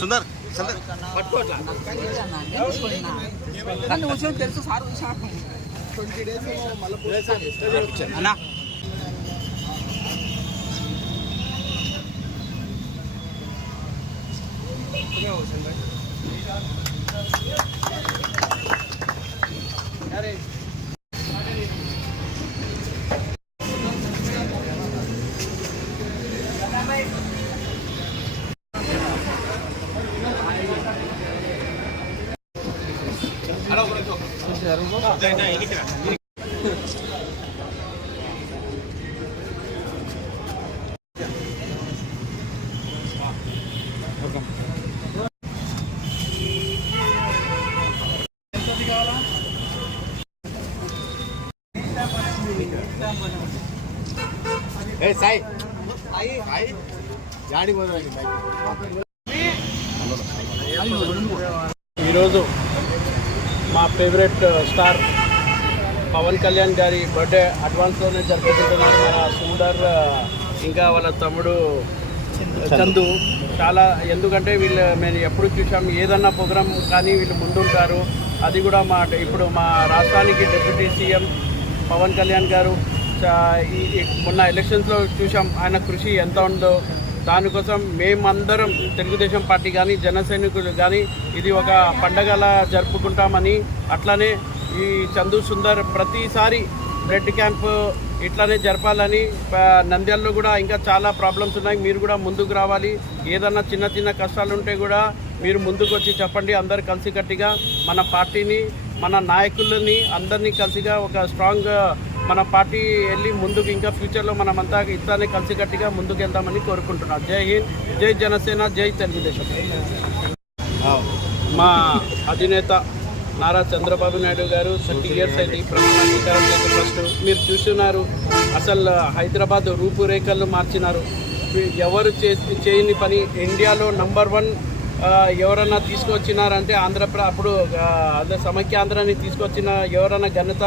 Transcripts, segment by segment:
సుందర్ కానీ వచ్చి తెలుసు సార్ చూసాను 20 డేస్ అన్నా ఈరోజు మా ఫేవరెట్ స్టార్ పవన్ కళ్యాణ్ గారి బర్త్డే అడ్వాన్స్లోనే జరుపుకుంటున్నారు. మన సుందర్ ఇంకా వాళ్ళ తమ్ముడు చందు చాలా, ఎందుకంటే వీళ్ళు మేము ఎప్పుడు చూసాం ఏదన్నా ప్రోగ్రాం కానీ వీళ్ళు ముందుంటారు. అది కూడా ఇప్పుడు మా రాష్ట్రానికి డిప్యూటీ సీఎం పవన్ కళ్యాణ్ గారు మొన్న ఎలక్షన్స్లో చూసాం ఆయన కృషి ఎంత ఉందో. దానికోసం మేమందరం తెలుగుదేశం పార్టీ కానీ జన సైనికులు కానీ ఇది ఒక పండగలా జరుపుకుంటామని, అట్లానే ఈ చందు సుందర్ ప్రతిసారి బ్లడ్ క్యాంప్ ఇట్లానే జరపాలని. నంద్యాలలో కూడా ఇంకా చాలా ప్రాబ్లమ్స్ ఉన్నాయి, మీరు కూడా ముందుకు రావాలి. ఏదన్నా చిన్న చిన్న కష్టాలు ఉంటే కూడా మీరు ముందుకు వచ్చి చెప్పండి. అందరు కలిసికట్టుగా మన పార్టీని మన నాయకులని అందరినీ కలిసిగా ఒక స్ట్రాంగ్ మన పార్టీ వెళ్ళి ముందుకు ఇంకా ఫ్యూచర్లో మనమంతా ఇట్లానే కలిసికట్టుగా ముందుకు వెళ్దామని కోరుకుంటున్నాం. జై హింద్, జై జనసేన, జై తెలుగుదేశం. మా అధినేత నారా చంద్రబాబు నాయుడు గారు 30 ఇయర్స్ అయింది ప్రమాణ స్వీకారం చేసిన ఫస్ట్. మీరు చూస్తున్నారు అసలు హైదరాబాద్ రూపురేఖలు మార్చినారు. ఎవరు చేయని పని ఇండియాలో నంబర్ 1 ఎవరన్నా తీసుకొచ్చినారంటే అప్పుడు అదే సమైక్యాంధ్రాన్ని తీసుకొచ్చిన ఎవరన్నా ఘనత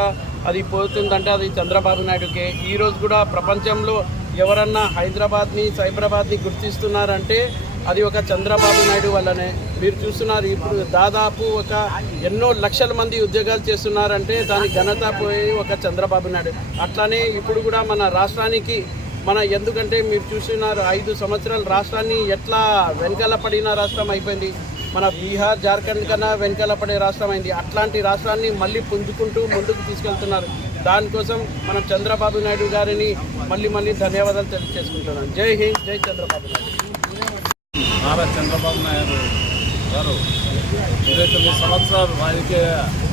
అది పోతుందంటే అది చంద్రబాబు నాయుడుకే. ఈరోజు కూడా ప్రపంచంలో ఎవరన్నా హైదరాబాద్ని సైబరాబాద్ని గుర్తిస్తున్నారంటే అది ఒక చంద్రబాబు నాయుడు వల్లనే. మీరు చూస్తున్నారు ఇప్పుడు దాదాపు ఎన్నో లక్షల మంది ఉద్యోగాలు చేస్తున్నారంటే దాని ఘనత పోయి ఒక చంద్రబాబు నాయుడు. అట్లానే ఇప్పుడు కూడా మన రాష్ట్రానికి ఎందుకంటే మీరు చూస్తున్నారు 5 సంవత్సరాలు రాష్ట్రాన్ని ఎట్లా వెనకాల పడిన రాష్ట్రం అయిపోయింది. మన బీహార్ జార్ఖండ్ కన్నా వెనకాల పడే రాష్ట్రం అయింది. అట్లాంటి రాష్ట్రాన్ని మళ్ళీ పుంజుకుంటూ ముందుకు తీసుకెళ్తున్నారు. దానికోసం మనం చంద్రబాబు నాయుడు గారిని మళ్ళీ ధన్యవాదాలు తెలియజేసుకుంటున్నాను. జై హింద్, జై చంద్రబాబు నాయుడు. నారా చంద్రబాబు నాయుడు గారు 29 సంవత్సరాలు రాజకీయ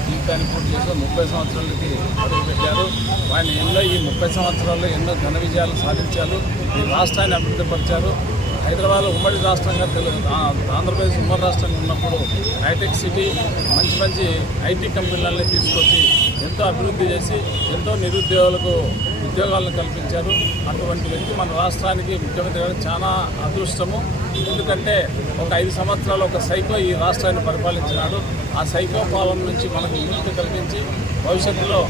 జీవితాన్ని పూర్తి చేసి 30 సంవత్సరాలకి అడుగుపెట్టారు. ఆయన ఈ 30 సంవత్సరాల్లో ఎన్నో ఘన విజయాలు సాధించారు. ఈ రాష్ట్రాన్ని అభివృద్ధి పరిచారు. హైదరాబాద్ ఉమ్మడి రాష్ట్రంగా ఆంధ్రప్రదేశ్ ఉమ్మడి రాష్ట్రంగా ఉన్నప్పుడు హైటెక్ సిటీ మంచి ఐటీ కంపెనీలన్నీ తీసుకొచ్చి ఎంతో అభివృద్ధి చేసి ఎంతో నిరుద్యోగులకు ఉద్యోగాలను కల్పించారు. అటువంటి వ్యక్తి మన రాష్ట్రానికి ముఖ్యమంత్రి గారు చాలా అదృష్టము. ఎందుకంటే ఒక 5 సంవత్సరాలు ఒక సైకో ఈ రాష్ట్రాన్ని పరిపాలించినాడు. ఆ సైకో పాలన నుంచి మనకు విముక్తి కల్పించి భవిష్యత్తులో